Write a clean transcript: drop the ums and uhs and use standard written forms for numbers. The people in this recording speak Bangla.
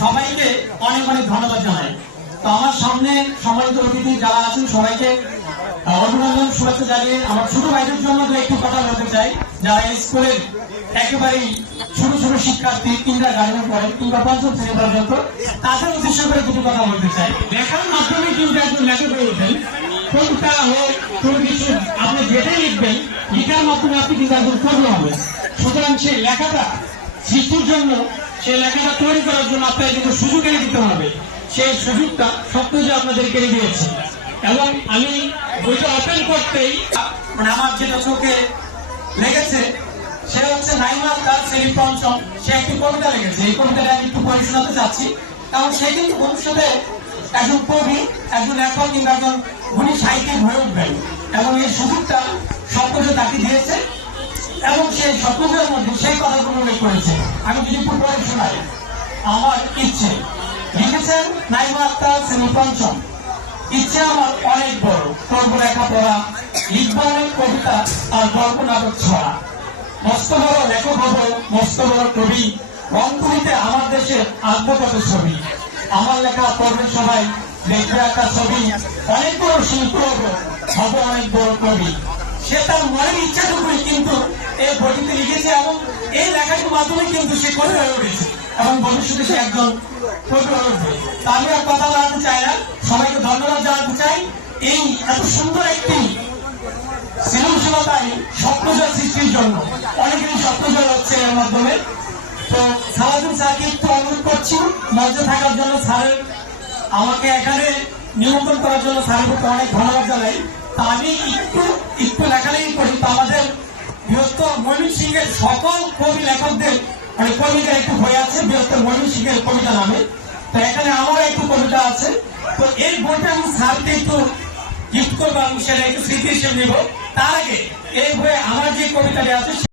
সবাইকে অনেক অনেক ধন্যবাদ জানাই। তো আমার সামনে সম্মানিত অতিথি যারা আছেন সবাইকে অভিনন্দন শুভেচ্ছা জানিয়ে আমার ছোট ভাইদের জন্য দু একটি কথা বলতে চাই, যারা স্কুলের একেবারেই ছোট ছোট শিক্ষার্থী কিন্ডার গার্ডেনে পড়েন কিংবা পঞ্চম শ্রেণী পর্যন্ত, তাদের উদ্দেশ্য করে দুটো কথা বলতে চাই। লেখার মাধ্যমে কিন্তু একজন লেখক হয়ে ওঠেন। কবিতা হোক কোনো কিছু আপনি যেটাই লিখবেন, লেখার মাধ্যমে আপনি কিন্তু একজন কবি হবেন। সুতরাং সেই লেখাটা সৃষ্টির জন্য, সেই লেখাটা তৈরি করার জন্য আপনাকে কিন্তু সুযোগ এনে দিতে হবে। সেই সুযোগটা সবকিছু আপনাদেরকে এনে দিয়েছে। এবং আমি বইটা ওপেন করতেই মানে আমার যেটা চোখে লেগেছে সে হচ্ছে নাইমা তার শ্রেণী পঞ্চম, সে একটি কবিতা লিখেছে। এই কবিতাটা আমি একটু পড়ে শোনাতে চাচ্ছি, কারণ সে কিন্তু ভবিষ্যতে একজন কবি, একজন লেখক কিংবা একজন গুণী সাহিত্যিক হয়ে উঠবেন। এবং এই সুযোগটা সবকিছু তাকে দিয়েছে এবং সেই সবকিছুর মধ্যে সেই কথাগুলো উল্লেখ করেছে। আমি যদি একটু পড়ে শোনাই। আমার ইচ্ছে, লিখেছেন নাইমা আক্তার শ্রেণী পঞ্চম। ইচ্ছে আমার অনেক বড়, করবো লেখাপড়া, লিখবো অনেক কবিতা আর গল্প নাটক ছড়া। মস্ত বড় লেখক হব, মস্ত বড় কবি, রংপুরিতে আমার দেশের আঁকবো কত ছবি। আমার লেখা পড়বে সবাই, দেখবে আঁকা ছবি, অনেক বড় শিল্প হব অনেক বড় কবি। সে তার মনের ইচ্ছাটুকুই কিন্তু এই বইটিতে লিখেছে এবং এই লেখাটির মাধ্যমে কিন্তু সে কবি হয়ে উঠেছে এবং ভবিষ্যতে সে একজন কবি হয়ে উঠবে। তা আমি আর কথা বলাতে চাই না, সবাইকে ধন্যবাদ জানাতে চাই। এই এত সুন্দর একটি সৃজনশীলতায় স্বপ্নজল সৃষ্টির জন্য অনেকেরই স্বপ্নজল হচ্ছে এর মাধ্যমে। তো সালাউদ্দিন স্যারকে একটু অনুরোধ করছি মঞ্চে থাকার জন্য। স্যারের আমাকে এখানে নিমন্ত্রণ করার জন্য স্যারের প্রতি অনেক ধন্যবাদ জানাই। তা আমি একটু লেখালেখি করি। তো আমাদের বৃহত্তর ময়মনসিংহের সকল কবি লেখকদের মানে কবিতার একটু বই আছে বৃহত্তর ময়মনসিংহের কবিতা নামে। তো এখানে আমারও একটু কবিতা আছে। তো এই বইটা আমি স্যারকে একটু গিফট করবো, আমি সেটা একটু স্মৃতি হিসেবে নেব। তার আগে এই বইয়ে আমার যে কবিতাটি আছে